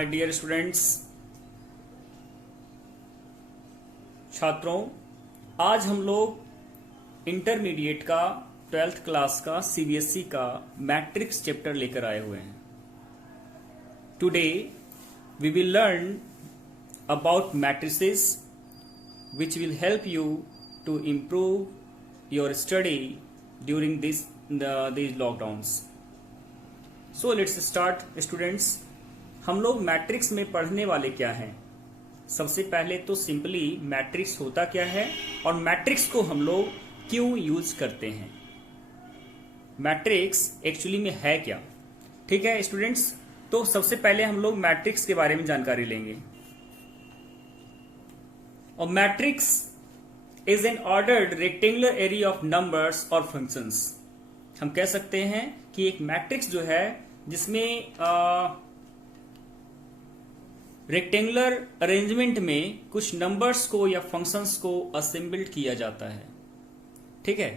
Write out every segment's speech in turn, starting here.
My dear students, छात्रों, आज हम लोग इंटरमीडिएट का 12th क्लास का सीबीएसई का मैट्रिक्स चैप्टर लेकर आए हुए हैं। Today we will learn about matrices which will help you to improve your study during these lockdowns. So let's start students. हम लोग मैट्रिक्स में पढ़ने वाले क्या हैं? सबसे पहले तो सिंपली मैट्रिक्स होता क्या है और मैट्रिक्स को हम लोग क्यों यूज करते हैं। मैट्रिक्स एक्चुअली में है क्या, ठीक है स्टूडेंट्स। तो सबसे पहले हम लोग मैट्रिक्स के बारे में जानकारी लेंगे। और matrix is an ordered rectangular array of numbers और फंक्शंस। हम कह सकते हैं कि एक मैट्रिक्स जो है जिसमें रेक्टेंगुलर अरेंजमेंट में कुछ नंबर्स को या फंक्शंस को असेंबल्ड किया जाता है, ठीक है।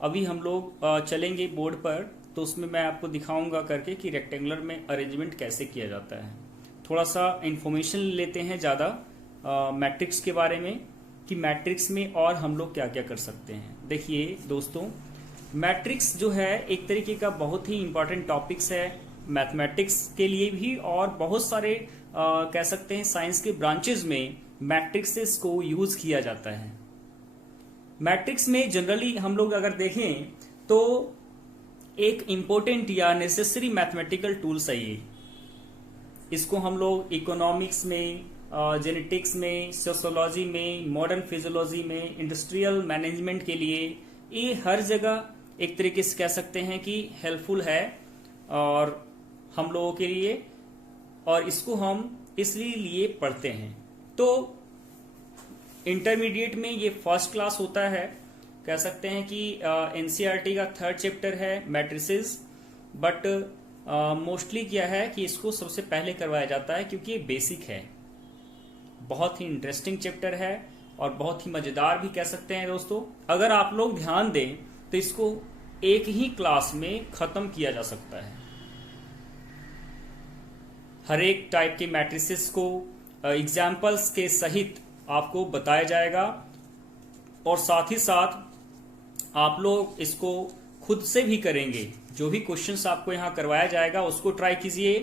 अभी हम लोग चलेंगे बोर्ड पर, तो उसमें मैं आपको दिखाऊंगा करके कि रेक्टेंगुलर में अरेंजमेंट कैसे किया जाता है। थोड़ा सा इंफॉर्मेशन लेते हैं ज़्यादा मैट्रिक्स के बारे में कि मैट्रिक्स में और हम लोग क्या क्या कर सकते हैं। देखिए दोस्तों, मैट्रिक्स जो है एक तरीके का बहुत ही इंपॉर्टेंट टॉपिक्स है मैथमेटिक्स के लिए भी, और बहुत सारे कह सकते हैं साइंस के ब्रांचेस में मैट्रिक्सेस को यूज किया जाता है। मैट्रिक्स में जनरली हम लोग अगर देखें तो एक इम्पोर्टेंट या नेसेसरी मैथमेटिकल टूल्स है ये। इसको हम लोग इकोनॉमिक्स में, जेनेटिक्स में, सोशियोलॉजी में, मॉडर्न फिजियोलॉजी में, इंडस्ट्रियल मैनेजमेंट के लिए, ये हर जगह एक तरीके से कह सकते हैं कि हेल्पफुल है और हम लोगों के लिए, और इसको हम इसलिए पढ़ते हैं। तो इंटरमीडिएट में ये फर्स्ट क्लास होता है, कह सकते हैं कि एनसीईआरटी का 3rd चैप्टर है मैट्रिसेस, बट मोस्टली क्या है कि इसको सबसे पहले करवाया जाता है क्योंकि ये बेसिक है। बहुत ही इंटरेस्टिंग चैप्टर है और बहुत ही मजेदार भी कह सकते हैं दोस्तों। अगर आप लोग ध्यान दें तो इसको एक ही क्लास में खत्म किया जा सकता है। हर एक टाइप के मैट्रिसेस को एग्जाम्पल्स के सहित आपको बताया जाएगा, और साथ ही साथ आप लोग इसको खुद से भी करेंगे। जो भी क्वेश्चंस आपको यहाँ करवाया जाएगा उसको ट्राई कीजिए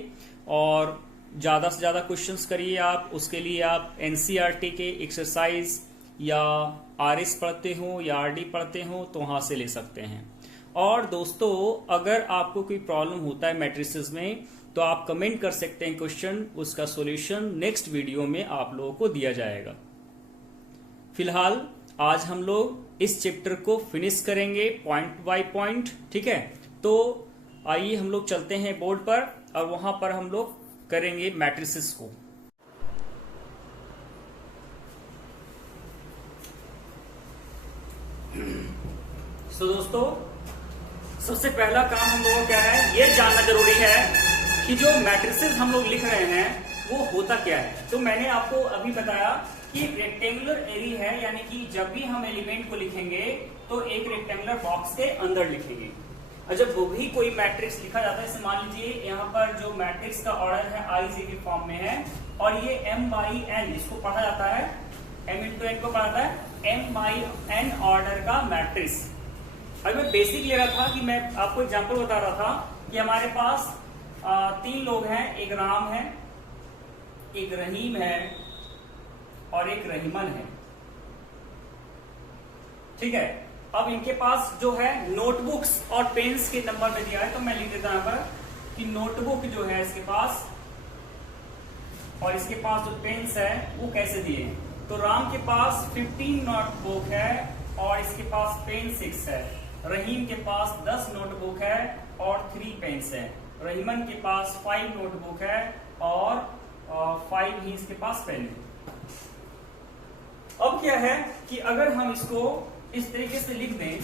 और ज्यादा से ज्यादा क्वेश्चंस करिए आप। उसके लिए आप एनसीईआरटी के एक्सरसाइज या आरएस पढ़ते हो या आरडी पढ़ते हो तो वहां से ले सकते हैं। और दोस्तों, अगर आपको कोई प्रॉब्लम होता है मैट्रिसेस में तो आप कमेंट कर सकते हैं क्वेश्चन, उसका सॉल्यूशन नेक्स्ट वीडियो में आप लोगों को दिया जाएगा। फिलहाल आज हम लोग इस चैप्टर को फिनिश करेंगे पॉइंट बाय पॉइंट, ठीक है। तो आइए हम लोग चलते हैं बोर्ड पर और वहां पर हम लोग करेंगे मैट्रिसेस को। तो दोस्तों, सबसे पहला काम हम लोगों को क्या है, ये जानना जरूरी है कि जो मैट्रिसेस हम लोग लिख रहे हैं वो होता क्या है। तो मैंने आपको अभी बताया कि रेक्टेंगुलर एरे है, यानी कि जब भी हम एलिमेंट को लिखेंगे तो एक रेक्टेंगुलर बॉक्स के अंदर लिखेंगे। और जब वो भी कोई मैट्रिक्स लिखा जाता है, मान लीजिए यहाँ पर जो मैट्रिक्स का ऑर्डर है आई के फॉर्म में है, और ये m/n इसको पढ़ा जाता है, m×n को पढ़ा जाता है m/n ऑर्डर का मैट्रिक्स। अभी मैं बेसिक ले रहा था कि मैं आपको एग्जाम्पल बता रहा था कि हमारे पास 3 लोग हैं, एक राम है, एक रहीम है और एक रहीमन है, ठीक है। अब इनके पास जो है नोटबुक्स और पेन्स के नंबर में दिया है, तो मैं लिख देता हूं यहाँ पर कि नोटबुक जो है इसके पास और इसके पास जो पेन्स है वो कैसे दिए हैं। तो राम के पास 15 नोटबुक है और इसके पास पेन 6 है। रहीम के पास 10 नोटबुक है और 3 पेन्स है। रहीमन के पास 5 नोटबुक है और 5 ही इसके पास पेन है। अब क्या है कि अगर हम इसको इस तरीके से लिख दें,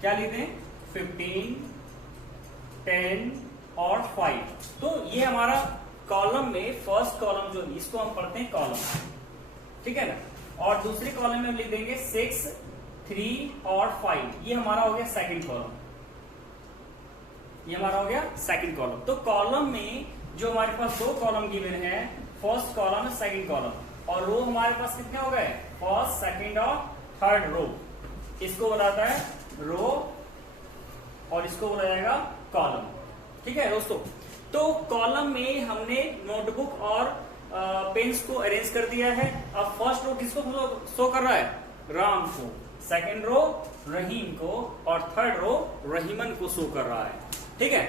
क्या लिख दें, 15, 10 और 5। तो ये हमारा कॉलम में फर्स्ट कॉलम जो इसको हम पढ़ते हैं कॉलम, ठीक है ना। और दूसरे कॉलम में हम लिख देंगे 6, 3 और 5, ये हमारा हो गया सेकंड कॉलम। ये हमारा हो गया सेकंड कॉलम। तो कॉलम में जो हमारे पास दो कॉलम गिवन है, फर्स्ट कॉलम है सेकंड कॉलम, और रो हमारे पास कितने हो गए, फर्स्ट सेकंड और थर्ड रो। इसको बताता है रो और इसको बोला जाएगा कॉलम। ठीक है दोस्तों, तो कॉलम में हमने नोटबुक और पेन्स को अरेंज कर दिया है। अब फर्स्ट रो किसको शो कर रहा है, राम को, सेकंड रो रहीम को, और थर्ड रो रहीमन को शो कर रहा है। ठीक है,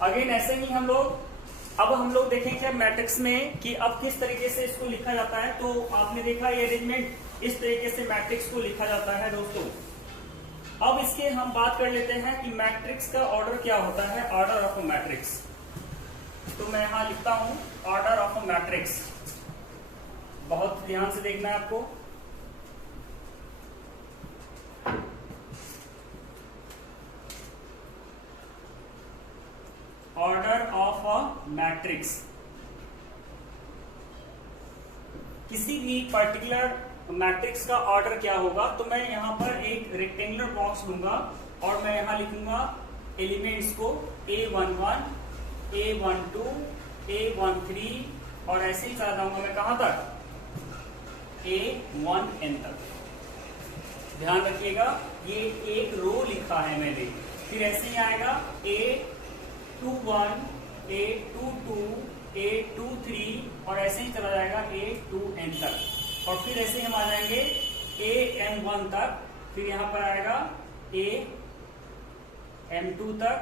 अगेन ऐसे ही हम लोग देखेंगे मैट्रिक्स में कि अब किस तरीके से इसको लिखा जाता है। तो आपने देखा ये अरेंजमेंट, इस तरीके से मैट्रिक्स को लिखा जाता है दोस्तों। अब इसके हम बात कर लेते हैं कि मैट्रिक्स का ऑर्डर क्या होता है, ऑर्डर ऑफ अ मैट्रिक्स। तो मैं यहां लिखता हूं ऑर्डर ऑफ अ मैट्रिक्स, बहुत ध्यान से देखना है आपको। ऑर्डर ऑफ अ मैट्रिक्स, किसी भी पर्टिकुलर मैट्रिक्स का ऑर्डर क्या होगा। तो मैं यहां पर एक रेक्टेंगुलर बॉक्स लूंगा और मैं यहां लिखूंगा एलिमेंट्स को A11, A12, A13 और ऐसे ही चला जाऊंगा मैं कहां तक, A1n तक। ध्यान रखिएगा ये एक रो लिखा है मैंने, फिर ऐसे ही आएगा A21, A22, A23 और ऐसे ही चला जाएगा A2n तक, और फिर ऐसे हम आ जाएंगे AM1 तक, फिर यहां पर आएगा AM2 तक,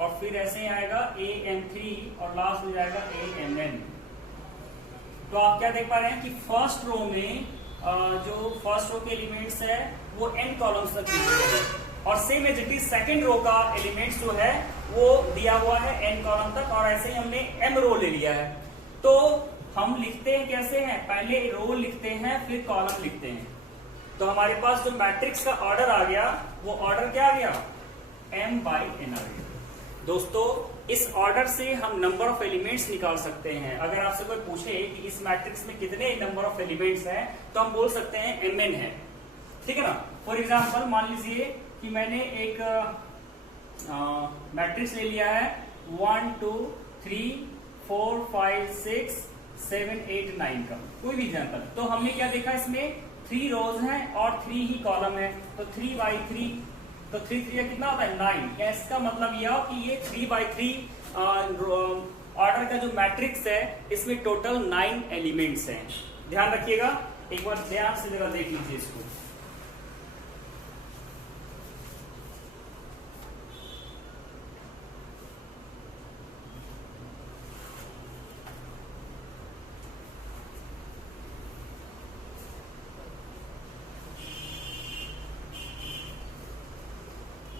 और फिर ऐसे ही आएगा AM3 और लास्ट हो जाएगा AMN। तो आप क्या देख पा रहे हैं कि फर्स्ट रो में जो फर्स्ट रो के एलिमेंट्स है वो n कॉलम्स तक दिए हुए हैं, और same as it is second row का एलिमेंट्स जो है वो दिया हुआ है n कॉलम तक, और ऐसे ही हमने m रो ले लिया है। तो हम लिखते हैं कैसे हैं, पहले रो लिखते हैं फिर कॉलम लिखते हैं। तो हमारे पास जो मैट्रिक्स का ऑर्डर आ गया वो ऑर्डर क्या आ गया, m/n आ गया। दोस्तों इस ऑर्डर से हम नंबर ऑफ एलिमेंट्स निकाल सकते हैं। अगर आपसे कोई पूछे कि इस मैट्रिक्स में कितने नंबर ऑफ एलिमेंट्स हैं तो हम बोल सकते हैं mn है। ठीक है ना। फॉर एग्जाम्पल मान लीजिए कि मैंने एक मैट्रिक्स ले लिया है 1 2 3 4 5 6 7 8 9 का, कोई भी एग्जाम्पल। तो हमने क्या देखा, इसमें 3 रोज हैं और 3 ही कॉलम है, तो 3/3, तो 3 3 कितना होता है 9। इसका मतलब यह कि ये 3/3 ऑर्डर का जो मैट्रिक्स है इसमें टोटल 9 एलिमेंट्स हैं। ध्यान रखिएगा, एक बार ध्यान से जरा देख लीजिए इसको।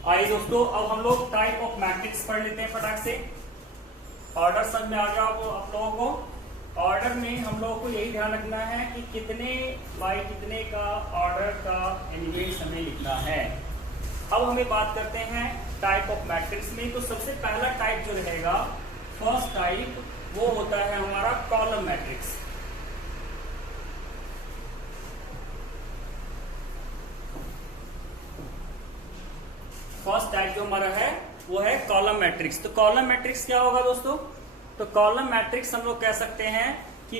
आइए दोस्तों, अब हम लोग टाइप ऑफ मैट्रिक्स पढ़ लेते हैं फटाक से। ऑर्डर समझ में आ गया आप लोगों को। ऑर्डर में हम लोगों को यही ध्यान रखना है कि कितने बाई कितने का ऑर्डर का एलिमेंट्स हमें लिखना है। अब हमें बात करते हैं टाइप ऑफ मैट्रिक्स में। तो सबसे पहला टाइप जो रहेगा, फर्स्ट टाइप, वो होता है हमारा कॉलम मैट्रिक्स। फर्स्ट टाइप जो हमारा है वो है कॉलम मैट्रिक्स। तो कॉलम मैट्रिक्स क्या होगा दोस्तों, तो कॉलम मैट्रिक्स हम लोग कह सकते हैं कि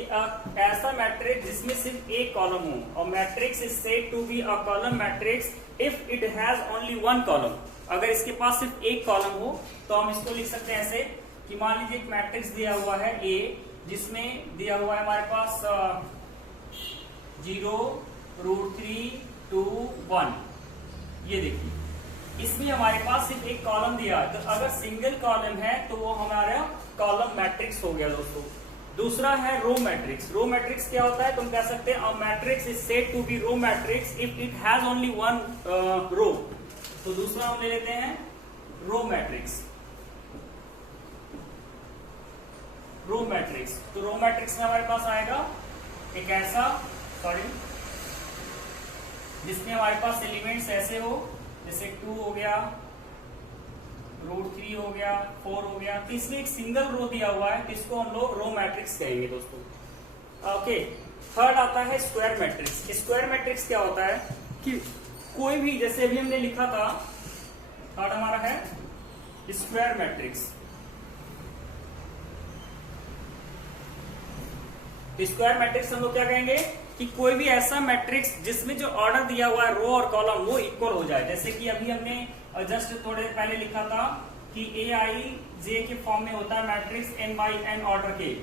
ऐसा मैट्रिक्स जिसमें सिर्फ एक कॉलम हो, और matrix is said to be a column matrix if it has only one column. अगर इसके पास सिर्फ एक कॉलम हो तो हम इसको लिख सकते हैं ऐसे कि मान लीजिए एक मैट्रिक्स दिया हुआ है A, जिसमें दिया हुआ है हमारे पास 0 √3 2 1। ये देखिए, इसमें हमारे पास सिर्फ एक कॉलम दिया है, तो अगर सिंगल कॉलम है तो वो हमारा कॉलम मैट्रिक्स हो गया दोस्तों। दूसरा है रो मैट्रिक्स। रो मैट्रिक्स क्या होता है, तुम कह सकते हैं matrix is said to be row matrix if it has only one row. तो दूसरा हम ले लेते हैं रो मैट्रिक्स। रो मैट्रिक्स, तो रो मैट्रिक्स में हमारे पास आएगा एक ऐसा जिसमें हमारे पास एलिमेंट्स ऐसे हो, जैसे 2 हो गया, √3 हो गया, 4 हो गया। तो इसमें एक सिंगल रो दिया हुआ है, इसको हम लोग रो मैट्रिक्स कहेंगे दोस्तों। ओके, थर्ड आता है स्क्वायर मैट्रिक्स। स्क्वायर मैट्रिक्स क्या होता है कि कोई भी, जैसे अभी हमने लिखा था, थर्ड हमारा है स्क्वायर मैट्रिक्स। स्क्वायर मैट्रिक्स हम लोग क्या कहेंगे कि कोई भी ऐसा मैट्रिक्स जिसमें जो ऑर्डर दिया हुआ है रो और कॉलम वो इक्वल हो जाए। जैसे कि अभी हमने जस्ट थोड़े पहले लिखा था कि ए आई जे के फॉर्म में होता है matrix n by n order के।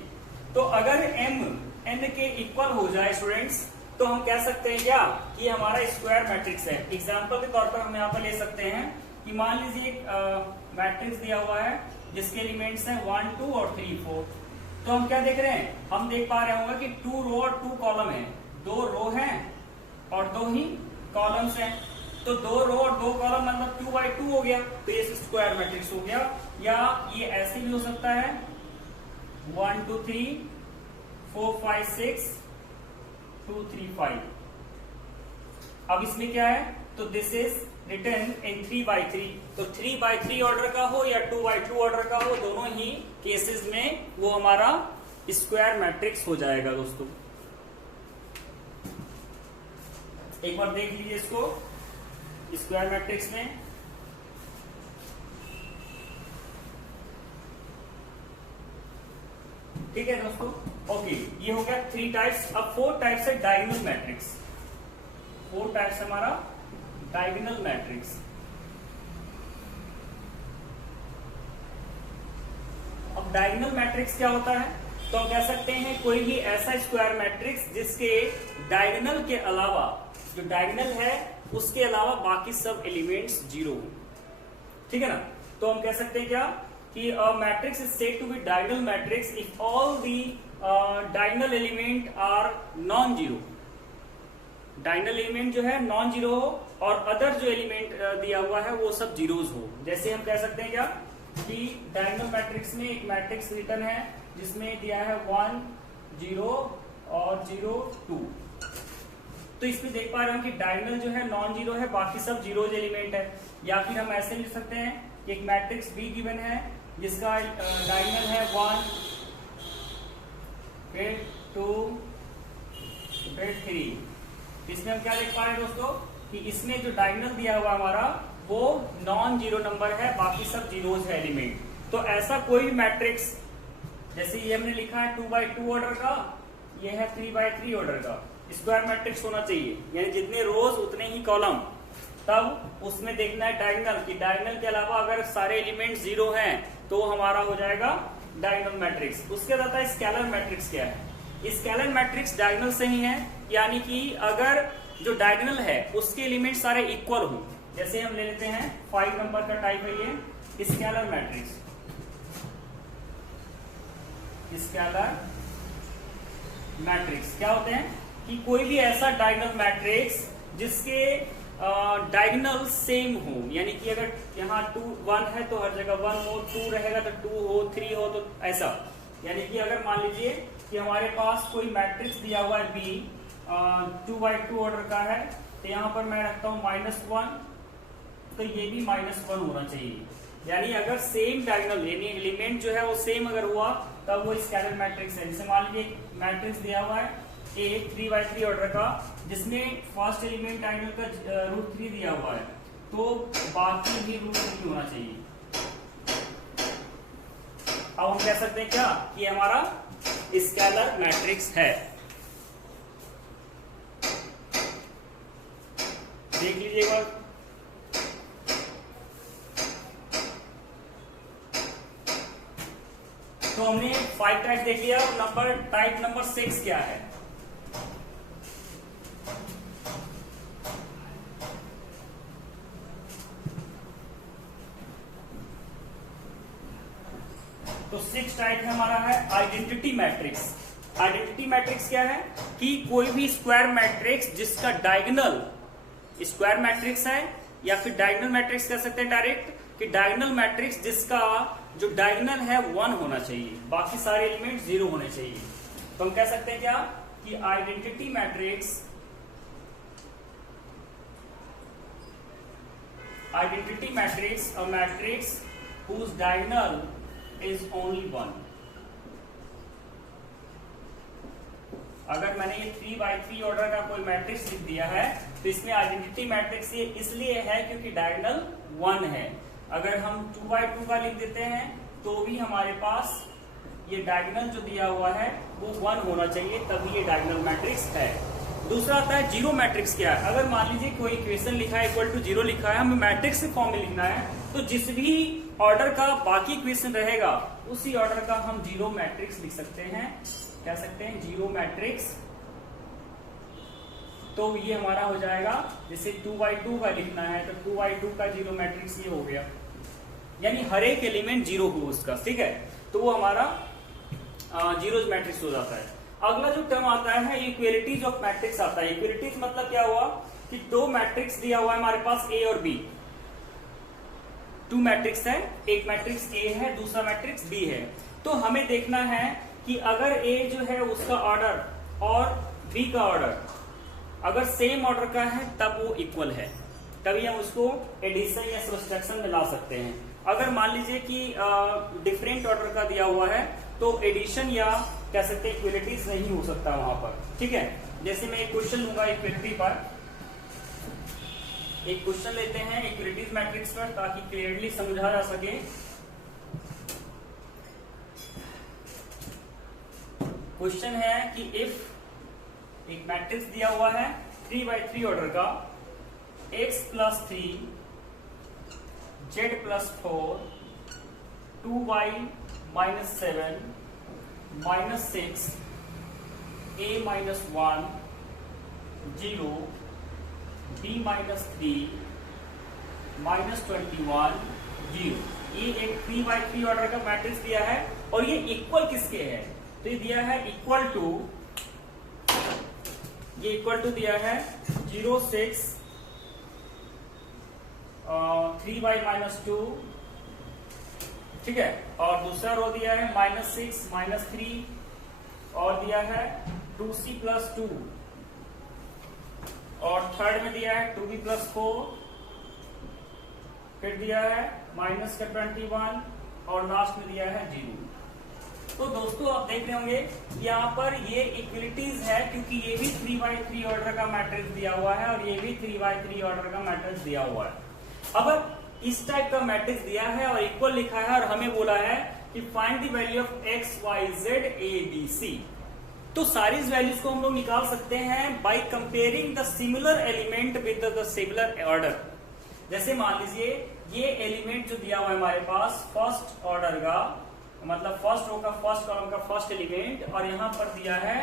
तो अगर m n के इक्वल हो जाए स्टूडेंट्स, तो हम कह सकते हैं क्या कि हमारा स्क्वायर मैट्रिक्स है। एग्जाम्पल के तौर पर हम यहाँ पर ले सकते हैं कि मान लीजिए एक मैट्रिक्स दिया हुआ है जिसके एलिमेंट्स हैं 1 2 और 3 4। तो हम क्या देख रहे हैं, हम देख पा रहे होंगे कि 2 रो और 2 कॉलम है, 2 रो हैं और 2 ही कॉलम्स हैं। तो 2 रो और 2 कॉलम मतलब 2 बाई 2 हो गया, तो ये स्क्वायर मैट्रिक्स हो गया। या ये ऐसे भी हो सकता है 1 2 3 4 5 6 2 3 5। अब इसमें क्या है, तो this is written in 3 by 3। तो 3 बाई 3 ऑर्डर का हो या 2 बाई 2 ऑर्डर का हो, दोनों ही केसेस में वो हमारा स्क्वायर मैट्रिक्स हो जाएगा दोस्तों। एक बार देख लीजिए इसको स्क्वायर मैट्रिक्स में। ठीक है दोस्तों, ओके, ये हो गया 3 टाइप्स। अब 4 टाइप्स है डायगोनल मैट्रिक्स। 4 टाइप्स हमारा डायगोनल मैट्रिक्स। अब डायगोनल मैट्रिक्स क्या होता है, तो हम कह सकते हैं कोई भी ऐसा स्क्वायर मैट्रिक्स जिसके डायगोनल के अलावा, जो डायगोनल है उसके अलावा बाकी सब एलिमेंट्स 0 हो। ठीक है ना। तो हम कह सकते हैं क्या कि matrix is said to be diagonal matrix if all the diagonal element are non zero. Diagonal element जो है नॉन जीरो हो और अदर जो एलिमेंट दिया हुआ है वो सब जीरोज हो। जैसे हम कह सकते हैं क्या कि डायगोनल मैट्रिक्स में एक मैट्रिक्स रिटर्न है जिसमें दिया है 1 0 और 0 2। तो इसमें देख पा रहे हो कि डायगोनल जो है नॉन जीरो है, बाकी सब जीरोज एलिमेंट है। या फिर हम ऐसे लिख सकते हैं कि एक मैट्रिक्स बी गिवन है जिसका डायगोनल है 1 फिर 2 फिर 3। इसमें हम क्या देख पा रहे हैं दोस्तों कि इसमें जो डायगोनल दिया हुआ हमारा वो नॉन जीरो नंबर है, बाकी सब जीरोज है एलिमेंट। तो ऐसा कोई भी मैट्रिक्स, जैसे ये हमने लिखा है 2 बाई 2 ऑर्डर का, ये है 3 बाई 3 ऑर्डर का, स्क्वायर मैट्रिक्स होना चाहिए, यानी जितने रोज उतने ही कॉलम। तब उसमें देखना है डायगोनल कि डायगोनल के अलावा अगर सारे एलिमेंट 0 हैं तो हमारा हो जाएगा डायगोनल मैट्रिक्स। उसके बाद आता है स्केलर मैट्रिक्स। क्या है स्केलर मैट्रिक्स? डायगोनल से ही है, यानी कि अगर जो डायगोनल है उसके एलिमेंट सारे इक्वल हो। जैसे हम ले लेते हैं 5 नंबर का टाइप है ये स्केलर मैट्रिक्स। स्केलर मैट्रिक्स क्या होते हैं कि कोई भी ऐसा डायगोनल मैट्रिक्स जिसके डायगोनल सेम हो, यानी कि अगर यहाँ 2 1 है तो हर जगह 1 हो, 2 रहेगा तो 2 हो, 3 हो तो ऐसा। यानी कि अगर मान लीजिए कि हमारे पास कोई मैट्रिक्स दिया हुआ है बी 2 बाई 2 ऑर्डर का है, तो यहाँ पर मैं रखता हूँ -1, तो ये भी -1 होना चाहिए। यानी अगर सेम डायगोनल यानी एलिमेंट जो है वो सेम अगर हुआ तब वो स्केलर मैट्रिक्स है। जैसे मान लीजिए मैट्रिक्स दिया हुआ है ए 3 बाई 3 ऑर्डर का, जिसमें फर्स्ट एलिमेंट डायगोनल का √3 दिया हुआ है, तो बाकी भी √3 होना चाहिए। अब हम कह सकते हैं क्या कि हमारा स्केलर मैट्रिक्स है। देख लीजिए एक बार। तो हमने 5 टाइप देख लिया। टाइप नंबर 6 क्या है? तो 6 टाइप है हमारा है आइडेंटिटी मैट्रिक्स। आइडेंटिटी मैट्रिक्स क्या है कि कोई भी स्क्वायर मैट्रिक्स जिसका डायगोनल स्क्वायर मैट्रिक्स है, या फिर डायगोनल मैट्रिक्स कह सकते हैं डायरेक्ट कि डायगोनल मैट्रिक्स जिसका जो डायगोनल है 1 होना चाहिए, बाकी सारे एलिमेंट 0 होने चाहिए। तो हम कह सकते हैं क्या कि आइडेंटिटी मैट्रिक्स और matrix whose diagonal is only 1। अगर मैंने ये 3x3 ऑर्डर का कोई मैट्रिक्स लिख दिया है तो इसमें आइडेंटिटी मैट्रिक्स ये इसलिए है क्योंकि डायगोनल 1 है। अगर हम 2x2 का लिख देते हैं तो भी हमारे पास ये डायगोनल जो दिया हुआ है वो 1 होना चाहिए, तभी ये डायगोनल मैट्रिक्स है। दूसरा आता है जीरो मैट्रिक्स। क्या है? अगर मान लीजिए कोई इक्वेशन लिखा है इक्वल टू जीरो लिखा है, हमें मैट्रिक्स के फॉर्म में लिखना है, तो जिस भी ऑर्डर का बाकी इक्वेशन रहेगा उसी ऑर्डर का हम जीरो मैट्रिक्स लिख सकते हैं। कह सकते हैं जीरो मैट्रिक्स। तो ये हमारा हो जाएगा, जैसे 2x2 का लिखना है तो 2x2 का जीरो मैट्रिक्स ये हो गया, यानी हर एक एलिमेंट जीरो हो उसका, ठीक है, तो वो हमारा जीरो मैट्रिक्स हो जाता है। अगला जो टर्म आता है इक्वलिटीज ऑफ मैट्रिक्स आता है। इक्वलिटीज मतलब क्या हुआ कि दो मैट्रिक्स दिया हुआ है हमारे पास ए और बी, टू मैट्रिक्स है, एक मैट्रिक्स ए है दूसरा मैट्रिक्स बी है। तो हमें देखना है कि अगर ए जो है उसका ऑर्डर और बी का ऑर्डर अगर सेम ऑर्डर का है तब वो इक्वल है, तभी हम उसको एडिशन या सब्सट्रैक्शन में ला सकते हैं। अगर मान लीजिए कि डिफरेंट ऑर्डर का दिया हुआ है तो एडिशन या कह सकते हैं इक्वलिटीज नहीं हो सकता वहां पर, ठीक है। जैसे मैं एक क्वेश्चन लूंगा इक्वलिटी पर, एक क्वेश्चन लेते हैं इक्वलिटीज मैट्रिक्स पर ताकि क्लियरली समझा जा सके। क्वेश्चन है कि इफ एक मैट्रिक्स दिया हुआ है 3x3 ऑर्डर का, x + 3 z + 4 2y - 7 -6 a - 1 0 b - 3 -21 0। ये एक 3x3 ऑर्डर का मैट्रिक्स दिया है और ये इक्वल किसके है? तो ये दिया है इक्वल टू, ये इक्वल टू दिया है 0 6 3y - 2, ठीक है, और दूसरा रो दिया है -6 -3 और दिया है 2c + 2 और थर्ड में दिया है 2b + 4, फिर दिया है -21 और लास्ट में दिया है 0। तो दोस्तों आप देख रहे होंगे यहाँ पर ये इक्वलिटीज है क्योंकि ये भी 3x3 ऑर्डर का मैट्रिक्स दिया हुआ है और ये भी 3x3 ऑर्डर का मैट्रिक्स दिया हुआ है। अब इस टाइप का मैट्रिक्स दिया है और इक्वल लिखा है और हमें बोला है कि find the value of x y z a b c। तो सारी वैल्यूज को हम लोग निकाल सकते हैं by comparing the similar element with the similar order. जैसे मान लीजिए ये एलिमेंट जो दिया हुआ है हमारे पास फर्स्ट ऑर्डर का, मतलब फर्स्ट रो का फर्स्ट कॉलम का फर्स्ट एलिमेंट, और यहाँ पर दिया है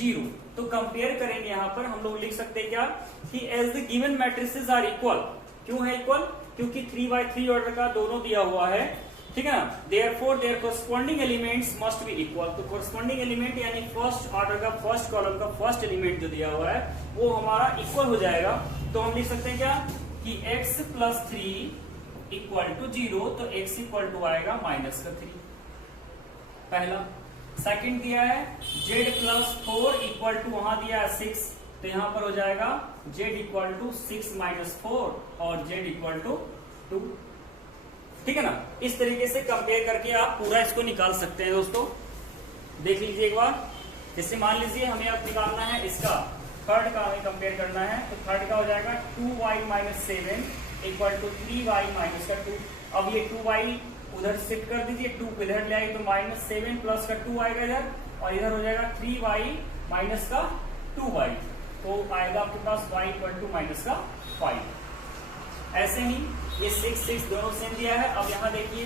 0। तो कंपेयर करेंगे यहाँ पर हम लोग लिख सकते हैं क्या कि as the given matrices are equal. क्यों है इक्वल? क्योंकि 3x3 ऑर्डर का दोनों दिया हुआ है, ठीक है ना। Therefore their corresponding elements must be equal. तो कोरस्पॉन्डिंग एलिमेंट यानी फर्स्ट ऑर्डर का फर्स्ट कॉलम का फर्स्ट एलिमेंट जो दिया हुआ है वो हमारा इक्वल हो जाएगा। तो हम लिख सकते हैं क्या कि x + 3 = 0, तो x = आएगा -3, पहला। सेकंड दिया है z + 4 = वहां दिया है 6, तो यहां पर हो जाएगा z = 6 - 4 और z = 2, ठीक है ना। इस तरीके से कंपेयर करके आप पूरा इसको निकाल सकते हैं दोस्तों। देख लीजिए एक बार, जैसे मान लीजिए हमें अब निकालना है इसका थर्ड का, हमें कंपेयर करना है, तो थर्ड का हो जाएगा 2y - 7 = 3y - 2। अब ये 2y उधर शिफ्ट कर दीजिए, 2 इधर ले आइए तो -7 + 2 आएगा इधर, और इधर हो जाएगा 3y - 2y, तो आएगा आपके पास y = -5। ऐसे ही ये 6 6 दोनों सेम दिया है। अब यहाँ देखिए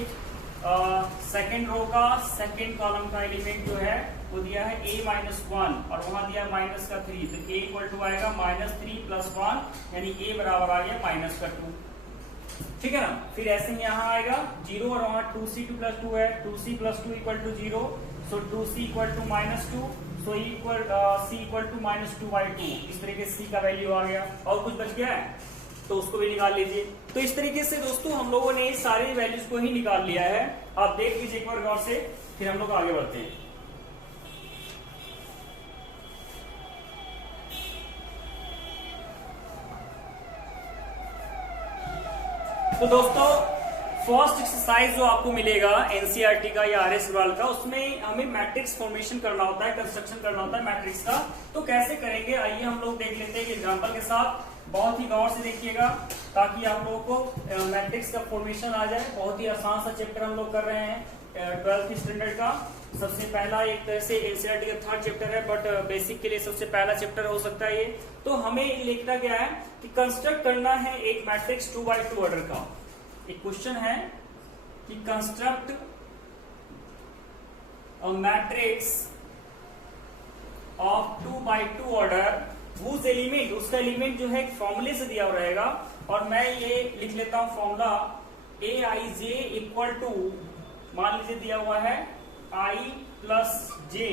सेकेंड रो का सेकेंड कॉलम का एलिमेंट जो है वो दिया है a - 1 और वहां दिया -3, तो a = आएगा -3 + 1 यानी a बराबर आ गया -2, ठीक है ना। फिर ऐसे ही यहाँ आएगा 0 और वहां 2c + 2 है, 2c + 2 = 0, सो 2c = -2, सो c = -2/2। इस तरीके से c का वैल्यू आ गया। और कुछ बच गया है तो उसको भी निकाल लीजिए। तो इस तरीके से दोस्तों हम लोगों ने सारी वैल्यूज को ही निकाल लिया है। आप देख लीजिए एक बार गौर से, फिर हम लोग आगे बढ़ते हैं। तो दोस्तों फर्स्ट एक्सरसाइज जो आपको मिलेगा एनसीईआरटी का या आरएस अग्रवाल का, उसमें हमें मैट्रिक्स फॉर्मेशन करना होता है, कंस्ट्रक्शन करना होता है मैट्रिक्स का। तो कैसे करेंगे आइए हम लोग देख लेते हैं एग्जांपल के साथ। बहुत ही गौर से देखिएगा ताकि आप लोगों को मैट्रिक्स का फॉर्मेशन आ जाए। बहुत ही आसान सा चैप्टर हम लोग कर रहे हैं 12th स्टैंडर्ड का। सबसे पहला एक तरह से एनसीईआरटी का 3rd चैप्टर है, बट बेसिक के लिए सबसे पहला चैप्टर हो सकता है ये। तो हमें लिखना क्या है कि कंस्ट्रक्ट करना है एक मैट्रिक्स 2x2 ऑर्डर का। एक क्वेश्चन है कि construct a matrix of 2x2 order whose element, उसका एलिमेंट जो है फॉर्मूले से दिया हुआ रहेगा। और मैं ये लिख लेता हूं फॉर्मूला aij इक्वल टू, मान लीजिए दिया हुआ है i प्लस जे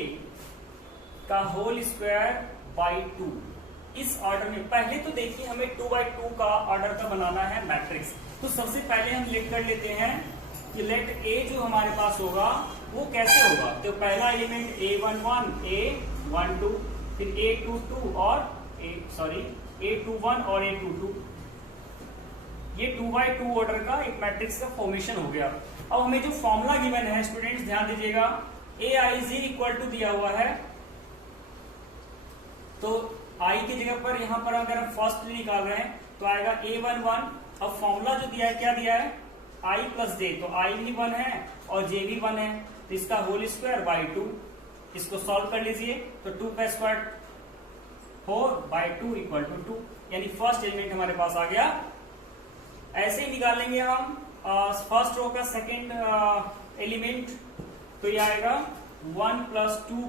का होल स्क्वायर बाई 2। इस ऑर्डर में पहले तो देखिए हमें 2x2 का ऑर्डर का बनाना है मैट्रिक्स। तो सबसे पहले हम लेट कर लेते हैं कि लेट ए जो हमारे पास होगा वो कैसे होगा। तो पहला एलिमेंट a11 a12, फिर a22 और a21 और a22। ये 2x2 ऑर्डर का एक मैट्रिक्स का फॉर्मेशन हो गया। अब हमें जो फॉर्मूला गिवन है स्टूडेंट्स ध्यान दीजिएगा, aij इक्वल टू दिया हुआ है, तो i की जगह पर यहां पर अगर हम फर्स्ट निकाल रहे हैं तो आएगा a11। अब फॉर्मूला जो दिया है क्या दिया है i प्लस जे, तो i भी 1 है और j भी 1 है, तो इसका होल स्क्वायर बाई 2। इसको सॉल्व कर लीजिए तो 2 का स्क्वायर 4 बाई 2 इक्वल टू 2, यानी फर्स्ट एलिमेंट हमारे पास आ गया। ऐसे ही निकालेंगे हम फर्स्ट रो का सेकेंड एलिमेंट, तो ये आएगा 1 प्लस 2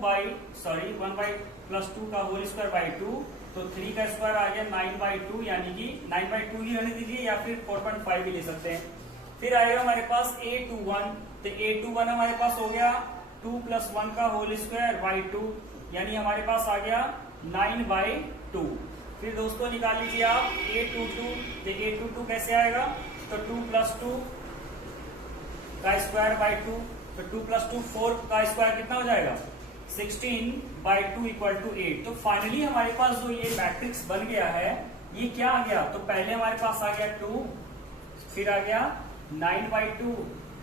का होल स्क्वायर बाई 2, तो 3 का स्क्वायर आ गया 9/2, यानी कि 9/2 ही रहने दीजिए या फिर 4.5 भी ले सकते हैं। फिर आएगा हमारे पास a21, तो a21 हमारे पास हो गया 2 प्लस 1 का होल स्क्वायर बाई 2, यानी हमारे पास आ गया 9/2। फिर दोस्तों निकाल लीजिए आप a22, तो a22 कैसे आएगा, तो 2 प्लस 2 का स्क्वायर बाई 2, तो 2 प्लस 2 4 का स्क्वायर कितना हो जाएगा 16/2 इक्वल टू 8। तो फाइनली हमारे पास जो ये मैट्रिक्स बन गया है ये क्या आ गया, तो पहले हमारे पास आ गया 2, फिर आ गया 9/2,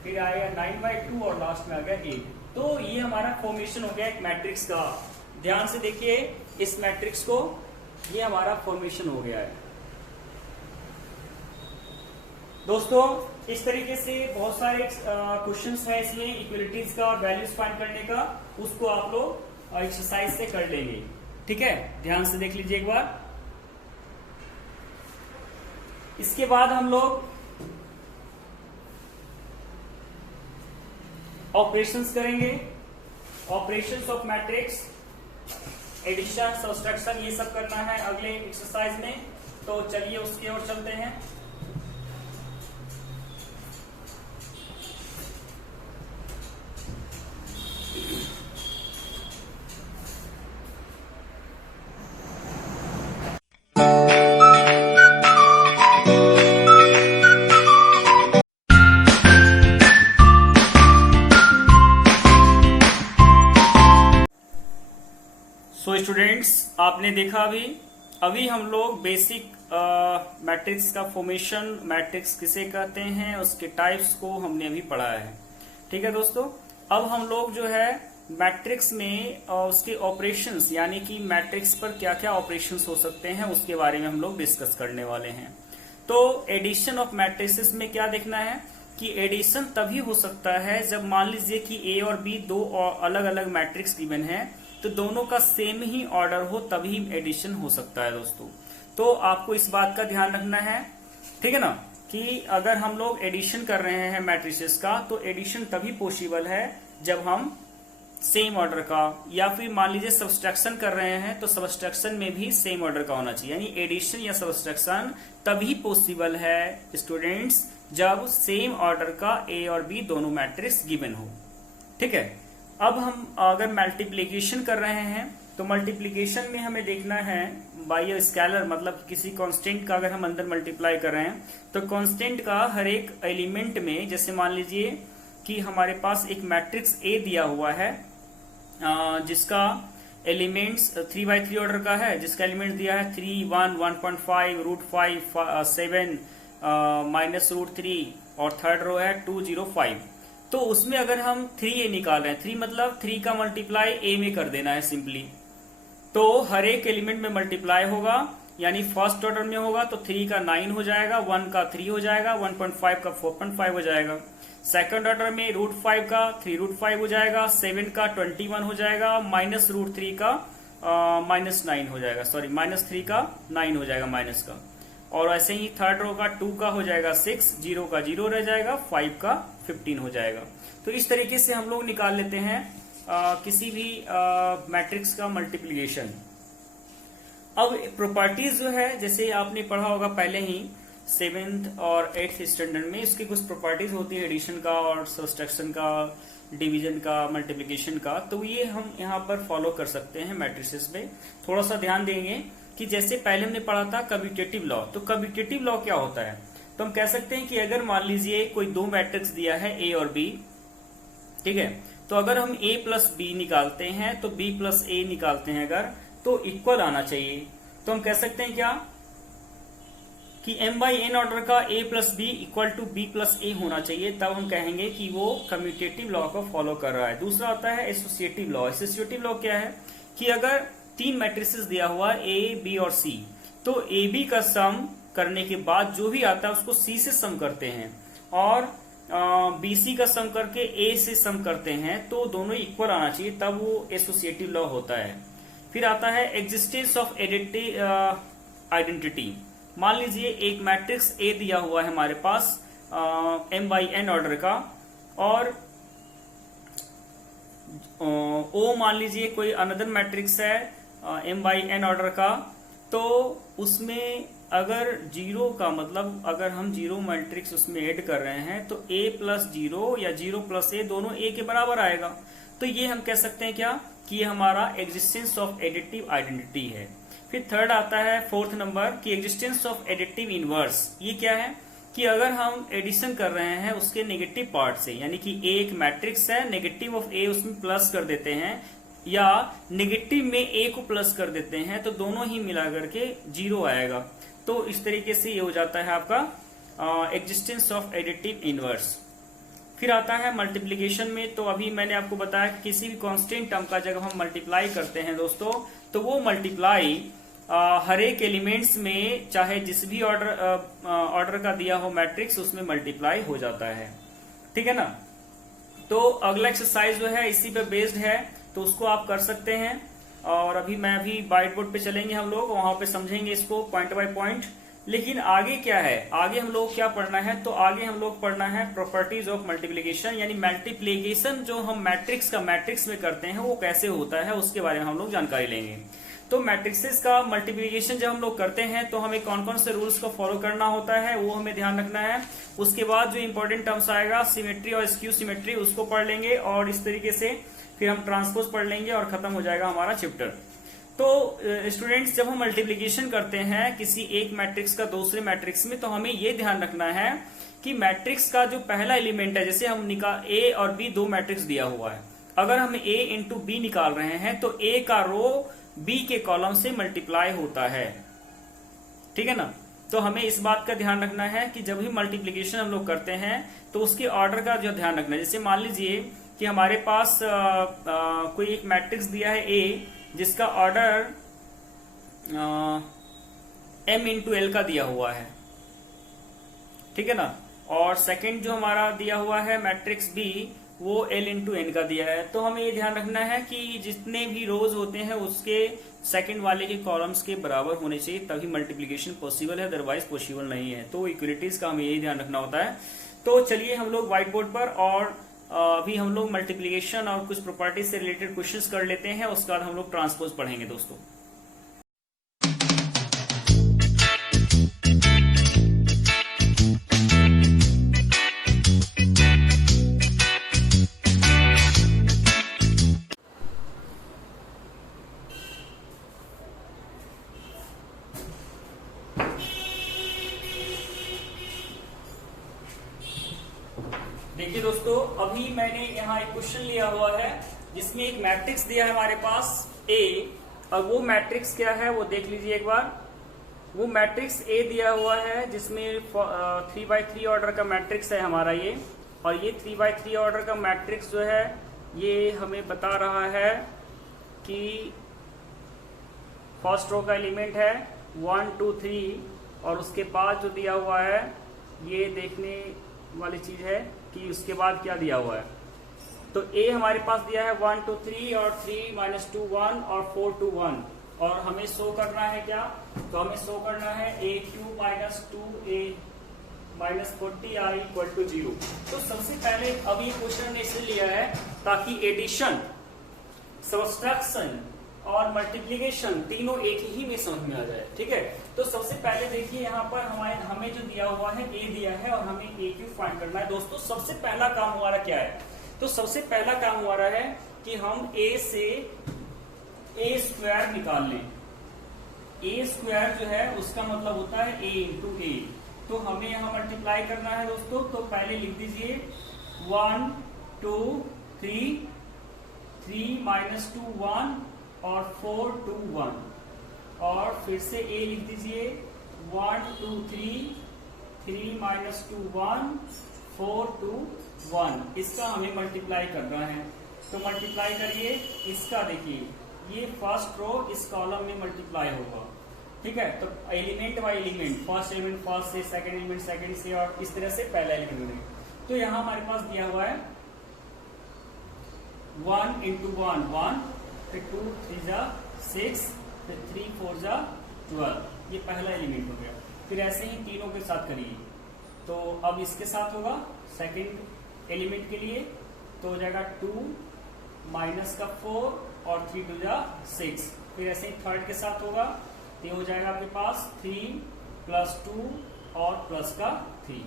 फिर आया 9/2 और लास्ट में आ गया 8। तो ये हमारा फॉर्मेशन हो गया एक मैट्रिक्स का। ध्यान से देखिए इस मैट्रिक्स को, ये हमारा फॉर्मेशन हो गया है। दोस्तों इस तरीके से बहुत सारे क्वेश्चंस है इसमें इक्वलिटीज का और वैल्यूज फाइंड करने का, उसको आप लोग एक्सरसाइज से कर लेंगे। ठीक है, ध्यान से देख लीजिए एक बार। इसके बाद हम लोग ऑपरेशंस करेंगे, operations of matrix, addition, subtraction, ये सब करना है अगले एक्सरसाइज में। तो चलिए उसकी ओर चलते हैं। स्टूडेंट्स आपने देखा अभी हम लोग बेसिक मैट्रिक्स का फॉर्मेशन, मैट्रिक्स किसे कहते हैं, उसके टाइप्स को हमने अभी पढ़ा है। ठीक है दोस्तों, अब हम लोग जो है मैट्रिक्स में उसके ऑपरेशंस, यानी कि मैट्रिक्स पर क्या क्या ऑपरेशंस हो सकते हैं उसके बारे में हम लोग डिस्कस करने वाले हैं। तो एडिशन ऑफ मैट्रिसेस में क्या देखना है कि एडिशन तभी हो सकता है जब मान लीजिए कि ए और बी दो अलग अलग मैट्रिक्स गिवन है, तो दोनों का सेम ही ऑर्डर हो तभी एडिशन हो सकता है दोस्तों। तो आपको इस बात का ध्यान रखना है, ठीक है ना, कि अगर हम लोग एडिशन कर रहे हैं मैट्रिसेस का तो एडिशन तभी पॉसिबल है जब हम सेम ऑर्डर का, या फिर मान लीजिए सब्सट्रैक्शन कर रहे हैं तो सब्सट्रैक्शन में भी सेम ऑर्डर का होना चाहिए। यानी एडिशन या सब्सट्रैक्शन तभी पॉसिबल है स्टूडेंट्स जब सेम ऑर्डर का ए और बी दोनों मैट्रिक्स गिवन हो। ठीक है, अब हम अगर मल्टीप्लीकेशन कर रहे हैं तो मल्टीप्लीकेशन में हमें देखना है बाय अ स्केलर, मतलब किसी कांस्टेंट का अगर हम अंदर मल्टीप्लाई कर रहे हैं तो कांस्टेंट का हर एक एलिमेंट में, जैसे मान लीजिए कि हमारे पास एक मैट्रिक्स ए दिया हुआ है जिसका एलिमेंट्स 3x3 ऑर्डर का है, जिसका एलिमेंट दिया है 3, 1, 1.5, √5, 7, -√3, और थर्ड रो है 205। तो उसमें अगर हम 3a निकाल रहे हैं, 3 मतलब 3 का मल्टीप्लाई a में कर देना है सिंपली, तो हर एक एलिमेंट में मल्टीप्लाई होगा, यानी फर्स्ट ऑर्डर में होगा तो 3 का 9 हो जाएगा, 1 का 3 हो जाएगा, 1.5 का 4.5 हो जाएगा। सेकंड ऑर्डर में √5 का 3√5 हो जाएगा, 7 का 21 हो जाएगा, माइनस √3 का -9 हो जाएगा, सॉरी -3 का 9 हो जाएगा माइनस का। और ऐसे ही थर्ड रो का 2 का हो जाएगा 6, 0 का 0 रह जाएगा, 5 का 15 हो जाएगा। तो इस तरीके से हम लोग निकाल लेते हैं किसी भी मैट्रिक्स का मल्टीप्लिकेशन। अब प्रॉपर्टीज जो है, जैसे आपने पढ़ा होगा पहले ही 7th और 8th स्टैंडर्ड में, इसकी कुछ प्रॉपर्टीज होती है एडिशन का और सब्सट्रैक्शन का, डिवीजन का, मल्टीप्लिकेशन का। तो ये हम यहाँ पर फॉलो कर सकते हैं मैट्रिसेस में। थोड़ा सा ध्यान देंगे कि जैसे पहले हमने पढ़ा था कम्यूटेटिव लॉ, तो कम्यूटेटिव लॉ क्या होता है? तो हम कह सकते हैं कि अगर मान लीजिए कोई दो मैट्रिक्स दिया है ए और बी, ठीक है, तो अगर हम a प्लस बी निकालते हैं तो b प्लस ए निकालते हैं अगर, तो इक्वल आना चाहिए। तो हम कह सकते हैं क्या कि m/n ऑर्डर का a plus B equal to b plus A होना चाहिए, तब हम कहेंगे कि वो कम्यूटेटिव लॉ को फॉलो कर रहा है। दूसरा होता है एसोसिएटिव लॉ। एसोसिएटिव लॉ क्या है कि अगर 3 मैट्रिसेस दिया हुआ a, b और c, तो a b का सम करने के बाद जो भी आता है उसको c से सम करते हैं, और BC का सम करके A से सम करते हैं, तो दोनों इक्वल आना चाहिए, तब वो एसोसिएटिव लॉ होता है। फिर आता है एग्जिस्टेंस ऑफ आइडेंटिटी। मान लीजिए एक मैट्रिक्स A दिया हुआ है हमारे पास m/n ऑर्डर का, और O मान लीजिए कोई अनदर मैट्रिक्स है m/n ऑर्डर का, तो उसमें अगर 0 का मतलब अगर हम 0 मैट्रिक्स उसमें ऐड कर रहे हैं तो a प्लस 0 या 0 प्लस a दोनों a के बराबर आएगा। तो ये हम कह सकते हैं क्या कि ये हमारा एग्जिस्टेंस ऑफ एडिटिव आइडेंटिटी है। फिर थर्ड आता है 4th नंबर कि एग्जिस्टेंस ऑफ एडिटिव इनवर्स। ये क्या है कि अगर हम एडिशन कर रहे हैं उसके नेगेटिव पार्ट से, यानी कि a एक मैट्रिक्स है, नेगेटिव ऑफ a उसमें प्लस कर देते हैं, या नेगेटिव में a को प्लस कर देते हैं, तो दोनों ही मिला करके 0 आएगा। तो इस तरीके से ये हो जाता है आपका एग्जिस्टेंस ऑफ एडिटिव इनवर्स। फिर आता है मल्टीप्लिकेशन में। तो अभी मैंने आपको बताया कि किसी भी कांस्टेंट टर्म का जब हम मल्टीप्लाई करते हैं दोस्तों, तो वो मल्टीप्लाई हर एक एलिमेंट्स में, चाहे जिस भी ऑर्डर का दिया हो मैट्रिक्स, उसमें मल्टीप्लाई हो जाता है। ठीक है ना। तो अगला एक्सरसाइज जो है इसी पे बेस्ड है, तो उसको आप कर सकते हैं। और अभी व्हाइट बोर्ड पे चलेंगे हम लोग, वहां पे समझेंगे इसको पॉइंट बाय पॉइंट। लेकिन आगे क्या है, आगे हम लोग क्या पढ़ना है, तो आगे हम लोग पढ़ना है प्रॉपर्टीज ऑफ मल्टीप्लिकेशन, यानी मल्टीप्लिकेशन जो हम मैट्रिक्स का मैट्रिक्स में करते हैं वो कैसे होता है, उसके बारे में हम लोग जानकारी लेंगे। तो मैट्रिक्सेस का मल्टीप्लिकेशन जब हम लोग करते हैं तो हमें कौन कौन से रूल्स को फॉलो करना होता है वो हमें ध्यान रखना है। उसके बाद जो इंपॉर्टेंट टर्म्स आएगा सिमेट्री और स्क्यू सिमेट्री, उसको पढ़ लेंगे, और इस तरीके से फिर हम ट्रांसपोज पढ़ लेंगे और खत्म हो जाएगा हमारा चैप्टर। तो स्टूडेंट्स, जब हम मल्टीप्लिकेशन करते हैं किसी एक मैट्रिक्स का दूसरे मैट्रिक्स में, तो हमें ये ध्यान रखना है कि मैट्रिक्स का जो पहला एलिमेंट है, जैसे हम A और B दो मैट्रिक्स दिया हुआ है, अगर हम A इंटू B निकाल रहे हैं तो A का रो B के कॉलम से मल्टीप्लाई होता है। ठीक है ना। तो हमें इस बात का ध्यान रखना है कि जब भी मल्टीप्लिकेशन हम लोग करते हैं तो उसके ऑर्डर का जो ध्यान रखना है। जैसे मान लीजिए कि हमारे पास कोई एक मैट्रिक्स दिया है A, जिसका ऑर्डर m इंटू एल का दिया हुआ है। ठीक है ना। और सेकंड जो हमारा दिया हुआ है मैट्रिक्स B, वो l इंटू एन का दिया है। तो हमें ये ध्यान रखना है कि जितने भी रोज होते हैं उसके सेकंड वाले के कॉलम्स के बराबर होने चाहिए, तभी मल्टीप्लिकेशन पॉसिबल है, अदरवाइज पॉसिबल नहीं है। तो इक्वलिटीज का हमें यही ध्यान रखना होता है। तो चलिए हम लोग व्हाइट बोर्ड पर, और अभी हम लोग मल्टीप्लिकेशन और कुछ प्रॉपर्टीज से रिलेटेड क्वेश्चंस कर लेते हैं, उसके बाद हम लोग ट्रांसपोज पढ़ेंगे दोस्तों। देखिए दोस्तों, अभी मैंने यहाँ एक क्वेश्चन लिया हुआ है जिसमें एक मैट्रिक्स दिया है हमारे पास A, और वो मैट्रिक्स क्या है वो देख लीजिए एक बार। वो मैट्रिक्स ए दिया हुआ है जिसमें 3x3 ऑर्डर का मैट्रिक्स है हमारा ये, और ये 3x3 ऑर्डर का मैट्रिक्स जो है ये हमें बता रहा है कि फर्स्ट रो का एलिमेंट है 1 2 3, और उसके बाद जो दिया हुआ है ये देखने वाली चीज है कि उसके बाद क्या दिया हुआ है। तो ए हमारे पास दिया है 1 2 3 और 3 - 2 1 और 4 2 1, और हमें शो करना है क्या, तो हमें शो करना है a³ - 2a - 40i = 0। तो सबसे पहले अब ये क्वेश्चन ने इसलिए लिया है ताकि एडिशन, सब्ट्रैक्शन और मल्टीप्लिकेशन तीनों एक ही में समझ में आ जाए। ठीक है, तो सबसे पहले देखिए यहाँ पर हमें जो दिया हुआ है a दिया है और हमें a³ फाइंड करना है। दोस्तों सबसे पहला काम हमारा क्या है, तो सबसे पहला काम हमारा है कि हम a से a² निकाल लें। a² जो है उसका मतलब होता है a × a, तो हमें यहाँ मल्टीप्लाई करना है दोस्तों। तो पहले लिख दीजिए 1 2 3, 3 - 2 1 और 4 2 1, और फिर से a लिख दीजिए 1 2 3, 3 - 2 1 4 2 1। इसका हमें मल्टीप्लाई करना है, तो मल्टीप्लाई करिए इसका। देखिए ये फर्स्ट रो इस कॉलम में मल्टीप्लाई होगा। ठीक है, तो element by element, first element first से, सेकंड एलिमेंट सेकंड से, और इस तरह से पहला एलिमेंट बनेगा। तो यहाँ हमारे पास दिया हुआ है 1 × 1 1, फिर 2 3 6, फिर 3 4 12, ये पहला एलिमेंट हो गया। फिर ऐसे ही तीनों के साथ करिए। तो अब इसके साथ होगा सेकंड एलिमेंट के लिए, तो हो जाएगा 2 - 4 और 3 2 6। फिर ऐसे ही थर्ड के साथ होगा, तो हो जाएगा आपके पास 3 + 2 और +3।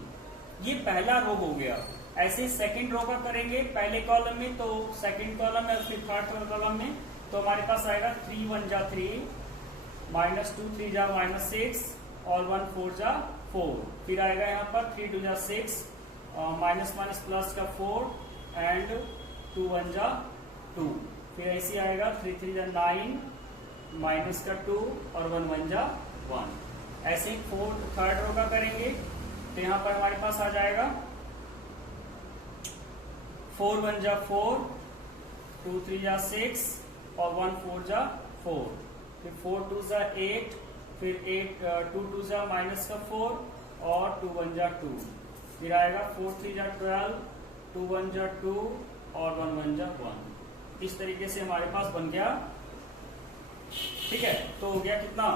ये पहला रो हो गया। ऐसे ही सेकंड रो का करेंगे पहले कॉलम में, तो सेकंड कॉलम में, फिर थर्ड कॉलम में, तो हमारे पास आएगा 3 1 3, -2 3 -6 और 1 4 4। फिर आएगा यहाँ पर 3 2 6, माइनस प्लस का 4 एंड 2 1 2। फिर ऐसे आएगा 3 3 9, माइनस का 2 और 1 1 1। ऐसे ही थर्ड रो का करेंगे, तो यहाँ पर हमारे पास आ जाएगा 4 1 4, 2 3 6 और 1 4 4। फिर 4 2 8, फिर 2 2 -4 और 2 1 2। फिर आएगा 4 3 12, 2 1 2 और 1 1 1। इस तरीके से हमारे पास बन गया। ठीक है, तो हो गया कितना,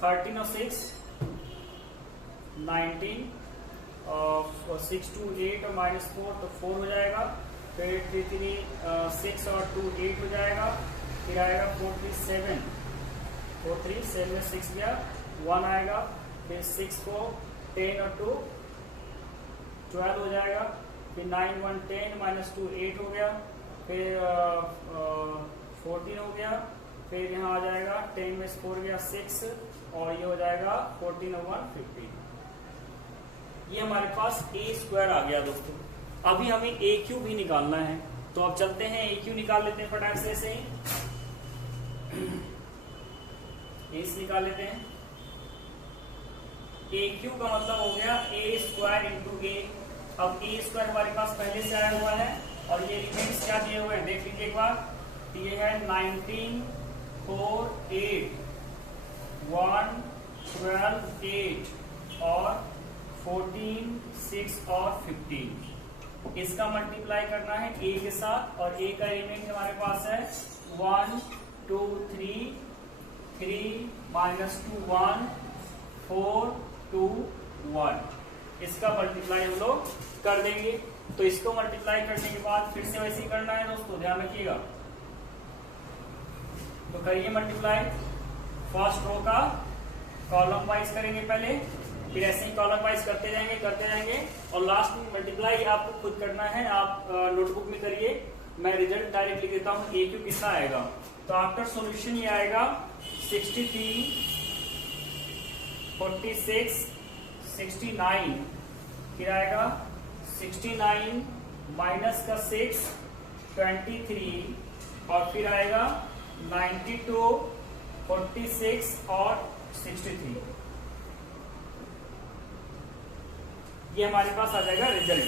13 और 6 19, और 6 2 8 और -4, तो 4 हो जाएगा। फिर 3 3 6 और 2 8 हो जाएगा। फिर आएगा 4 3 7, 4 3 7 में 6 गया, 1 आएगा। फिर 6 को 10 और 2 12 हो जाएगा। फिर 9 1 10, -2 8 हो गया। फिर 14 हो गया। फिर यहाँ आ जाएगा 10 में 4 गया 6, और ये हो जाएगा 14 और 1 15। ये हमारे पास a² आ गया दोस्तों। अभी हमें a³ भी निकालना है, तो अब चलते हैं a³ निकाल लेते हैं फटाक से। ऐसे एस निकाल लेते हैं। a³ का मतलब हो गया a² × a। अब a² हमारे पास पहले से आया हुआ है, और ये एलिमेंट्स क्या दिए हुए हैं देख लीजिए एक बार। ये है 19 4 8, 1 12 8 और 14 6 और 15। इसका मल्टीप्लाई करना है a के साथ, और a का एलिमेंट हमारे पास है 1 2 3, 3 -2 1, 4 2 1। इसका मल्टीप्लाई हम लोग कर देंगे। तो इसको मल्टीप्लाई करने के बाद फिर से वैसे ही करना है दोस्तों, ध्यान रखिएगा। तो करिए मल्टीप्लाई। फर्स्ट रो का कॉलम वाइज करेंगे पहले, फिर ऐसे ही कॉलम वाइज करते जाएंगे, और लास्ट में मल्टीप्लाई आपको खुद करना है। आप नोटबुक में करिए, मैं रिजल्ट डायरेक्ट लिख देता हूँ a³ कितना आएगा। तो आफ्टर सॉल्यूशन ये आएगा 63 46 69। फिर आएगा 69 माइनस का 6 23, और फिर आएगा 92 46 और 63। ये हमारे पास आ जाएगा रिजल्ट।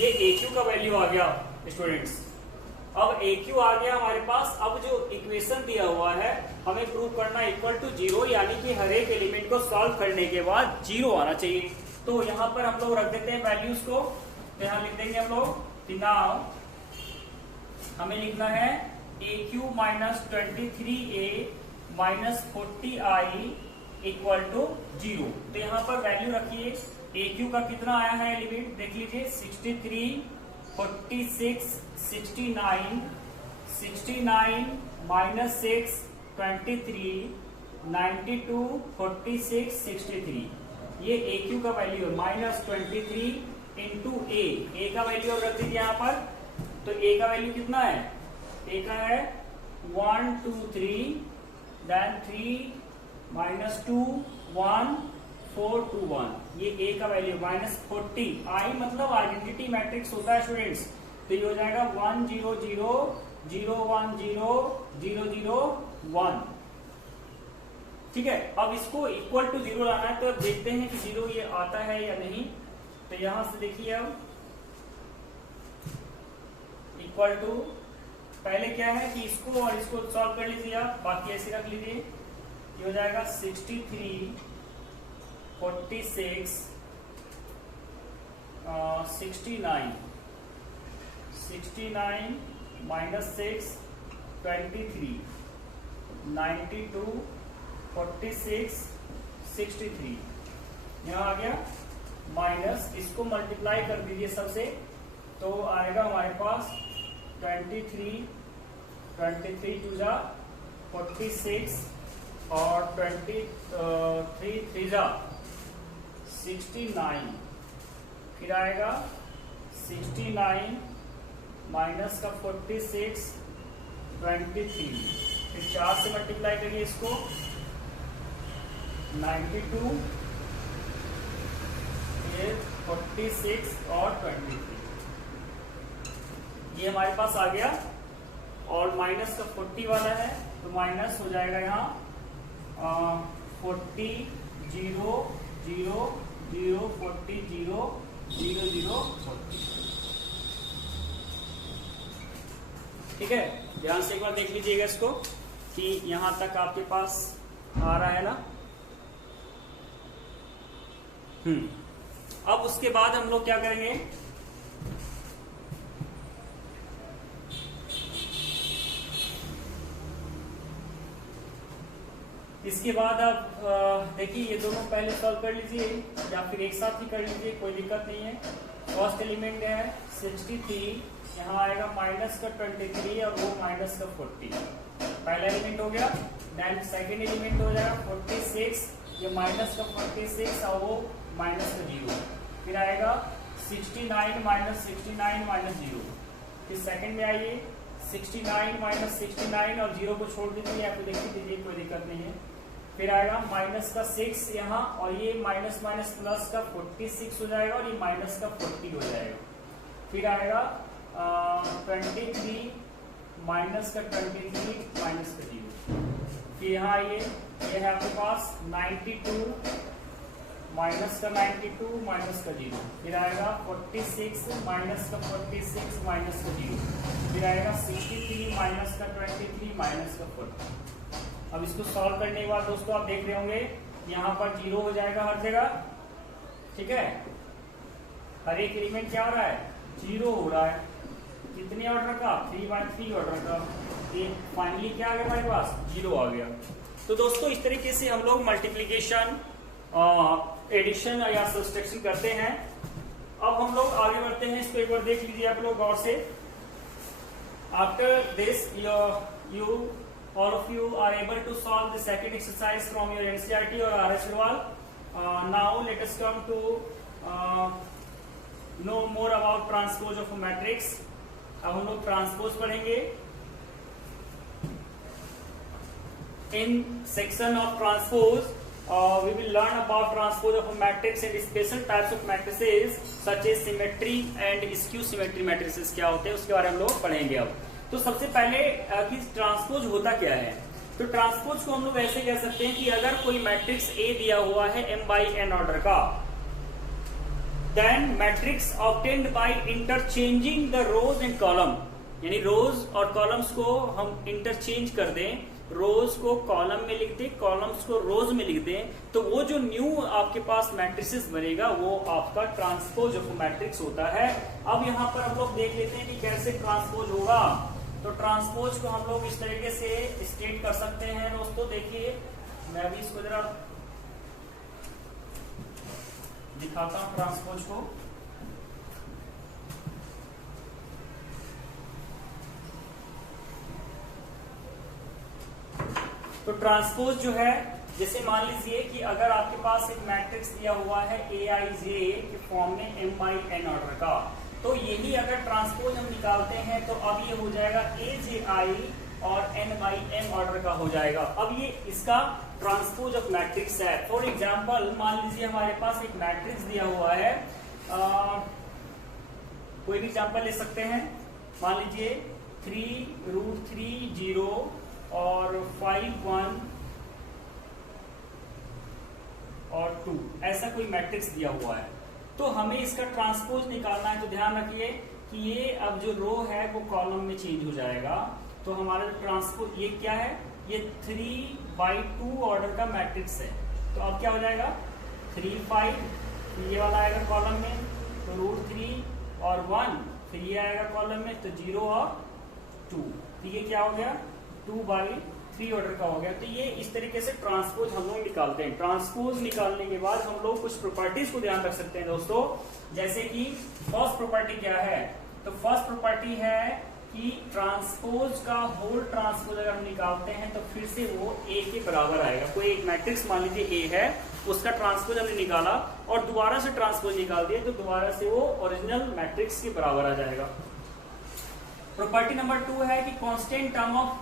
ये AQ का वैल्यू आ गया स्टूडेंट्स। अब AQ आ गया हमारे पास। अब जो इक्वेशन दिया हुआ है हमें प्रूव करना इक्वल टू 0, यानी कि हर एक एलिमेंट को सॉल्व करने के बाद 0 आना चाहिए। तो यहाँ पर हम लोग रख देते हैं वैल्यूज को। तो यहाँ लिख देंगे हम लोग कि नाउ हमें लिखना है AQ minus 23A minus 40I equal to 0। तो यहाँ पर वैल्यू रखिए। AQ का कितना आया है एलिमेंट देख लीजिए, 63, 46, 69, 69 माइनस 6, 23, 92, 46, 63। ये AQ का वैल्यू है माइनस 23 इंटू A का वैल्यू रख दीजिए यहाँ पर। तो A का वैल्यू कितना है, A का है 1 2 3, देन 3 माइनस 2 1 4 2 1। ये A का वैल्यू माइनस 40। I मतलब आइडेंटिटी मैट्रिक्स होता है स्टूडेंट्स। तो ये हो जाएगा 1 0 0 0 1 0 0 0 1। ठीक है, अब इसको इक्वल टू 0 लाना है। तो अब देखते हैं कि 0 ये आता है या नहीं। तो यहां से देखिए, अब इक्वल टू पहले क्या है कि इसको और इसको सॉल्व कर लीजिए आप, बाकी ऐसे रख लीजिए। ये हो जाएगा 63 46 69 69 माइनस 6 23 92 46 63। यहाँ आ गया माइनस, इसको मल्टीप्लाई कर दीजिए सबसे। तो आएगा हमारे पास 23 टू जा 46 और 23 3 जा 69। फिर आएगा 69 माइनस का 46 23। फिर 4 से मल्टीप्लाई करिए इसको, 92, ये 46 और 23। ये हमारे पास आ गया। और माइनस का 40 वाला है, तो माइनस हो जाएगा यहाँ 40 0 0 0 40 0 0 0 40। ठीक है, ध्यान से एक बार देख लीजिएगा इसको कि यहां तक आपके पास आ रहा है ना। अब उसके बाद हम लोग क्या करेंगे, इसके बाद आप देखिए ये दोनों पहले सॉल्व कर लीजिए या फिर एक साथ ही कर लीजिए, कोई दिक्कत नहीं है। फर्स्ट एलिमेंट है 63, यहाँ आएगा माइनस का 23 और वो माइनस का 40। पहला एलिमेंट हो गया। देन सेकेंड एलिमेंट हो जाएगा 46, ये माइनस का 46 और वो माइनस का 0। फिर आएगा 69 माइनस 69 माइनस 0। फिर सेकेंड में आइए 69 माइनस 69 और 0 को छोड़ दीजिए या फिर देख लीजिए, कोई दिक्कत नहीं है। फिर आएगा माइनस का 6 यहाँ, और ये माइनस माइनस प्लस का 46 हो जाएगा और ये माइनस का 40 हो जाएगा। फिर आएगा 23 माइनस का 23 माइनस का 0। फिर यहाँ आइए, ये है आपके पास 92 माइनस का 92 माइनस का 0। फिर आएगा 46 माइनस का 46 माइनस का 0। फिर आएगा 63 माइनस का 23 माइनस का 40। अब इसको सॉल्व करने के बाद दोस्तों आप देख रहे होंगे यहाँ पर 0 हो जाएगा हर जगह। ठीक है, हर एक एलिमेंट क्या हो रहा है, 0 हो रहा है। कितने ऑर्डर का, 3/3 ऑर्डर का। ये फाइनली क्या आ गया हमारे पास, 0 आ गया। तो दोस्तों इस तरीके से हम लोग मल्टीप्लीकेशन, एडिशन या सब्सट्रैक्शन करते हैं। अब हम लोग आगे बढ़ते हैं, इसको एक बार देख लीजिए आप लोग गौर से। After this you all of you are able to solve the second exercise from your NCERT or R.S. Agarwal. Now let us come to know more about transpose of a matrix. अब हम लोग transpose पढ़ेंगे। In section of transpose, we will learn about transpose of a matrix and special types of matrices such as symmetry and skew symmetry matrices क्या होते हैं उसके बारे में हम लोग पढ़ेंगे। अब तो सबसे पहले कि ट्रांसपोज होता क्या है, तो ट्रांसपोज को हम लोग ऐसे कह सकते हैं कि अगर कोई मैट्रिक्स ए दिया हुआ है m/n ऑर्डर का, then matrix obtained by interchanging the rows and column, यानी रोज और कॉलम्स को हम इंटरचेंज कर दें, रोज को कॉलम में लिख दें, कॉलम्स को रोज में लिख दें, तो वो जो न्यू आपके पास मैट्रिसेस बनेगा वो आपका ट्रांसपोज ऑफ मैट्रिक्स होता है। अब यहाँ पर हम लोग देख लेते हैं कि कैसे ट्रांसपोज होगा। तो ट्रांसपोज को हम लोग इस तरीके से स्टेट कर सकते हैं दोस्तों। देखिए मैं भी इसको जरा दिखाता हूं ट्रांसपोज को। तो ट्रांसपोज जो है, जैसे मान लीजिए कि अगर आपके पास एक मैट्रिक्स दिया हुआ है AIJ के फॉर्म में MIN ऑर्डर का, तो यही अगर ट्रांसपोज हम निकालते हैं तो अब ये हो जाएगा AJI और NIM ऑर्डर का हो जाएगा। अब ये इसका ट्रांसपोज ऑफ मैट्रिक्स है। फॉर एग्जाम्पल मान लीजिए हमारे पास एक मैट्रिक्स दिया हुआ है, कोई भी एग्जाम्पल ले सकते हैं। मान लीजिए 3√3 0 और 5 1 और 2, ऐसा कोई मैट्रिक्स दिया हुआ है। तो हमें इसका ट्रांसपोज निकालना है। तो ध्यान रखिए कि ये अब जो रो है वो कॉलम में चेंज हो जाएगा। तो हमारा ट्रांसपोज ये क्या है, ये 3/2 ऑर्डर का मैट्रिक्स है। तो अब क्या हो जाएगा 3 5, ये वाला आएगा कॉलम में, तो √3 और 1, फिर ये आएगा कॉलम में, तो 0 और 2, तो ये क्या हो गया 2/3 ऑर्डर का हो गया। तो ये इस तरीके से ट्रांसपोज हम लोग निकालते हैं। ट्रांसपोज निकालने के बाद हम लोग कुछ प्रॉपर्टीज को ध्यान रख सकते हैं दोस्तों, जैसे कि फर्स्ट प्रॉपर्टी क्या है। तो फर्स्ट प्रॉपर्टी है कि ट्रांसपोज का होल ट्रांसपोज अगर हम निकालते हैं तो फिर से वो A के बराबर आएगा। कोई एक मैट्रिक्स मान लीजिए A है, उसका ट्रांसपोज हमने निकाला और दोबारा से ट्रांसपोज निकाल दिया, तो दोबारा से वो ओरिजिनल मैट्रिक्स के बराबर आ जाएगा। प्रॉपर्टी नंबर 2 है कि कांस्टेंट टर्म ऑफ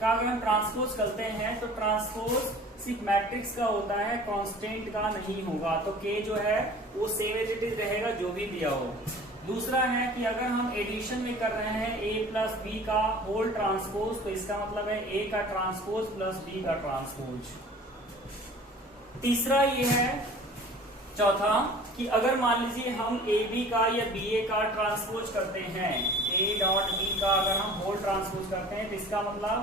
का अगर हम ट्रांसपोज करते हैं तो ट्रांसपोज सिर्फ मैट्रिक्स का होता है, कांस्टेंट का नहीं होगा। तो K जो है वो सेम एज इट इज रहेगा जो भी दिया हो। दूसरा है कि अगर हम एडिशन में कर रहे हैं A प्लस B का होल ट्रांसपोज, तो इसका मतलब है A का ट्रांसपोज प्लस B का ट्रांसपोज। तीसरा ये है, चौथा, कि अगर मान लीजिए हम AB का या BA का ट्रांसपोज करते हैं, A.B का अगर हम होल ट्रांसपोज करते हैं तो इसका मतलब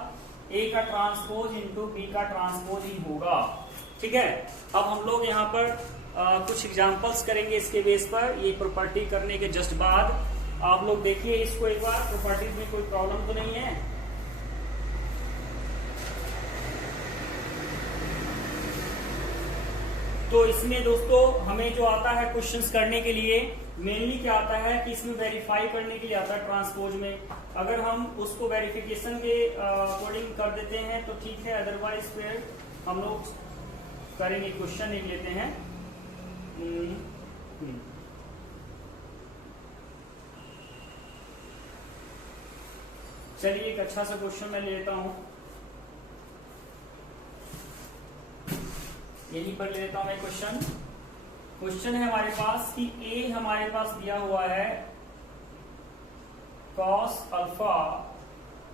A का ट्रांसपोज इंटू B का ट्रांसपोज ही होगा। ठीक है, अब हम लोग यहाँ पर कुछ एग्जांपल्स करेंगे इसके बेस पर। ये प्रॉपर्टी करने के जस्ट बाद आप लोग देखिए इसको एक बार, प्रॉपर्टीज में कोई प्रॉब्लम तो नहीं है। तो इसमें दोस्तों हमें जो आता है क्वेश्चंस करने के लिए मेनली क्या आता है कि इसमें वेरीफाई करने के लिए आता है ट्रांसपोज में। अगर हम उसको वेरिफिकेशन के अकॉर्डिंग कर देते हैं तो ठीक है, अदरवाइज फिर हम लोग करेंगे, क्वेश्चन एक लेते हैं। चलिए एक अच्छा सा क्वेश्चन मैं लेता हूं, यहीं पर ले लेता हूं मैं क्वेश्चन। क्वेश्चन है हमारे पास कि A हमारे पास दिया हुआ है cos alpha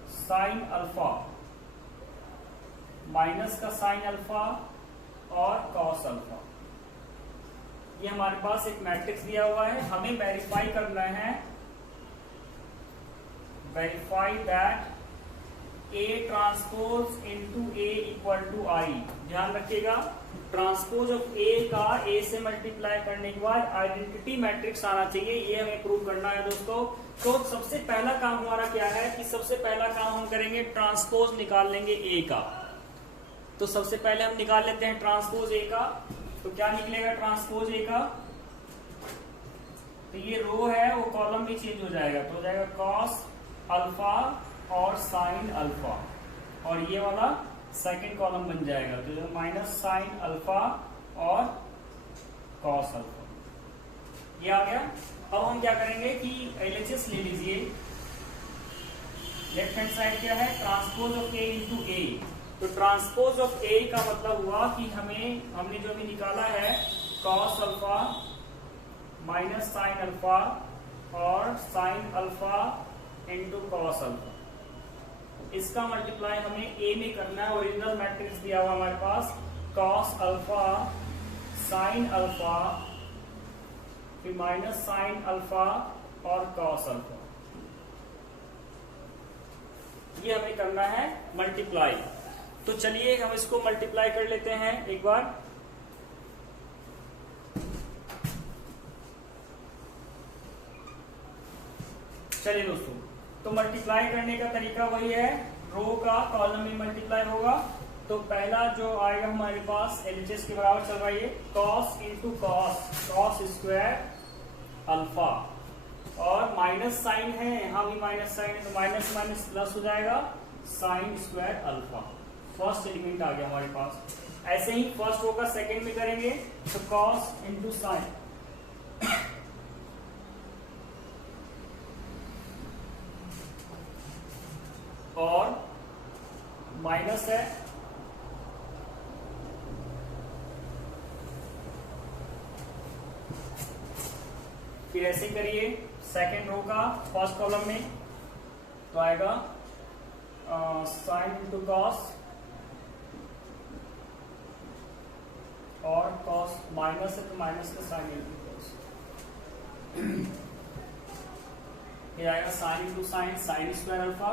sine alpha minus का साइन अल्फा और cos अल्फा। ये हमारे पास एक मैट्रिक्स दिया हुआ है, हमें वेरीफाई करना है, verify that A transpose into A equal to I। ध्यान रखिएगा, ट्रांसपोज ऑफ A का A से मल्टीप्लाई करने के बाद आइडेंटिटी मैट्रिक्स आना चाहिए, ये हमें प्रूव करना है दोस्तों। तो सबसे पहला काम हमारा क्या है कि सबसे पहला काम हम करेंगे ट्रांसपोज निकाल लेंगे A का। तो सबसे पहले हम निकाल लेते हैं ट्रांसपोज A का। तो क्या निकलेगा ट्रांसपोज A का, तो ये रो है वो कॉलम भी चेंज हो जाएगा, तो हो जाएगा cos अल्फा और साइन अल्फा, और ये वाला सेकंड कॉलम बन जाएगा, तो माइनस साइन अल्फा और cos अल्फा, ये आ गया। अब हम क्या करेंगे कि LHS ले लीजिए, लेफ्ट हैंड साइड क्या है transpose of A into A। तो ट्रांसपोज ऑफ A का मतलब हुआ कि हमने जो अभी निकाला है cos alpha minus sine alpha और sine alpha into cos alpha, इसका मल्टीप्लाई हमें A में करना है। ओरिजिनल मैट्रिक्स दिया हुआ हमारे पास cos अल्फा साइन अल्फा फिर माइनस साइन अल्फा और कॉस अल्फा। ये हमें करना है मल्टीप्लाई। तो चलिए हम इसको मल्टीप्लाई कर लेते हैं एक बार। चलिए दोस्तों, तो मल्टीप्लाई करने का तरीका वही है, रो का कॉलम में मल्टीप्लाई होगा। तो पहला जो आएगा हमारे पास LHS के बराबर चल रहा है, cos into cos, cos square alpha, और माइनस साइन है, यहाँ भी माइनस साइन है, तो माइनस माइनस प्लस हो जाएगा sine square alpha. First element आ गया हमारे पास। ऐसे ही फर्स्ट रो का सेकेंड में करेंगे, तो कॉस इंटू साइन, और माइनस है, फिर ऐसे करिए सेकेंड रो का फर्स्ट कॉलम में, तो आएगा साइन इंटू कॉस, और कॉस माइनस है तो माइनस का साइन इंटू कॉस, फिर आएगा sine into sine, sign square alpha,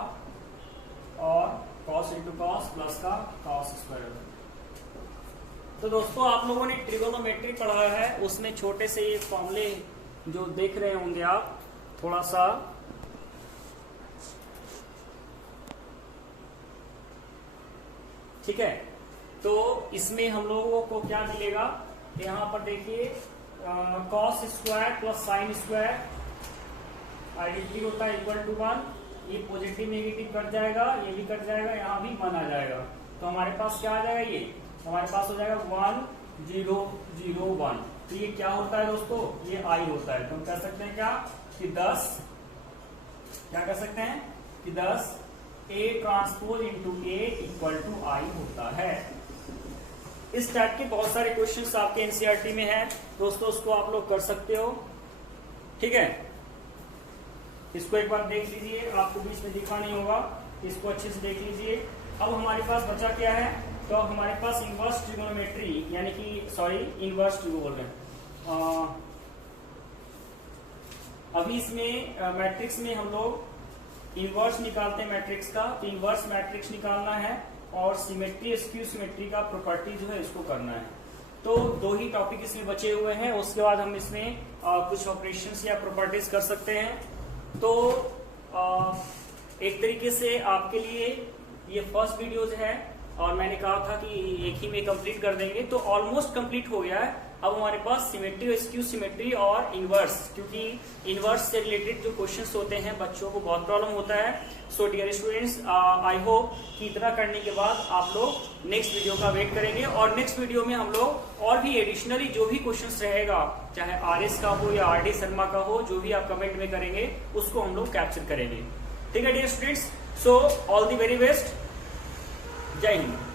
और कॉस इंटू कॉस प्लस का कॉस स्क्वायर अल्फा। तो दोस्तों आप लोगों ने ट्रिगोनोमेट्री पढ़ा है, उसमें छोटे से ये फॉर्मूले जो देख रहे होंगे आप, थोड़ा सा ठीक है। तो इसमें हम लोगों को क्या मिलेगा, यहाँ पर देखिए cos square plus sine square identity होता है इक्वल टू 1, ये पॉजिटिव नेगेटिव कट जाएगा, ये भी कट जाएगा, यहाँ भी 1 आ जाएगा। तो हमारे पास क्या आ जाएगा, ये हमारे पास हो जाएगा 1 0 0 1। तो ये क्या होता है दोस्तों, ये आई होता है। तो हम कह सकते हैं क्या कि 10, क्या कह सकते हैं कि 10 A transpose into A equal to I होता है। इस टाइप के बहुत सारे क्वेश्चंस आपके एनसीईआरटी में हैं दोस्तों, उसको आप लोग कर सकते हो, ठीक है। इसको एक बार देख लीजिए, आपको बीच में दिखा नहीं होगा, इसको अच्छे से देख लीजिए। अब हमारे पास बचा क्या है, तो अब हमारे पास इनवर्स ट्रिगोनोमेट्री, यानी कि सॉरी इनवर्स ट्रिगो बोल रहे हैं। अभी इसमें मैट्रिक्स में हम लोग इनवर्स निकालते हैं मैट्रिक्स का, तो इनवर्स मैट्रिक्स निकालना है, और सिमेट्री स्क्यू सिमेट्री का प्रॉपर्टी जो है इसको करना है। तो 2 ही टॉपिक इसमें बचे हुए हैं, उसके बाद हम इसमें कुछ ऑपरेशंस या प्रॉपर्टीज कर सकते हैं। तो एक तरीके से आपके लिए ये फर्स्ट वीडियो है, और मैंने कहा था कि एक ही में कंप्लीट कर देंगे, तो ऑलमोस्ट कंप्लीट हो गया है। अब हमारे पास सिमेट्री, स्क्यू सिमेट्री और इनवर्स, क्योंकि इनवर्स से रिलेटेड जो क्वेश्चंस होते हैं बच्चों को बहुत प्रॉब्लम होता है। So dear students, I hope कि इतना करने के बाद आप लोग नेक्स्ट वीडियो का वेट करेंगे, और नेक्स्ट वीडियो में हम लोग और भी एडिशनली जो भी क्वेश्चंस रहेगा, चाहे RS का हो या RD शर्मा का हो, जो भी आप कमेंट में करेंगे उसको हम लोग कैप्चर करेंगे, ठीक है dear students. So all the very best, जय हिंद।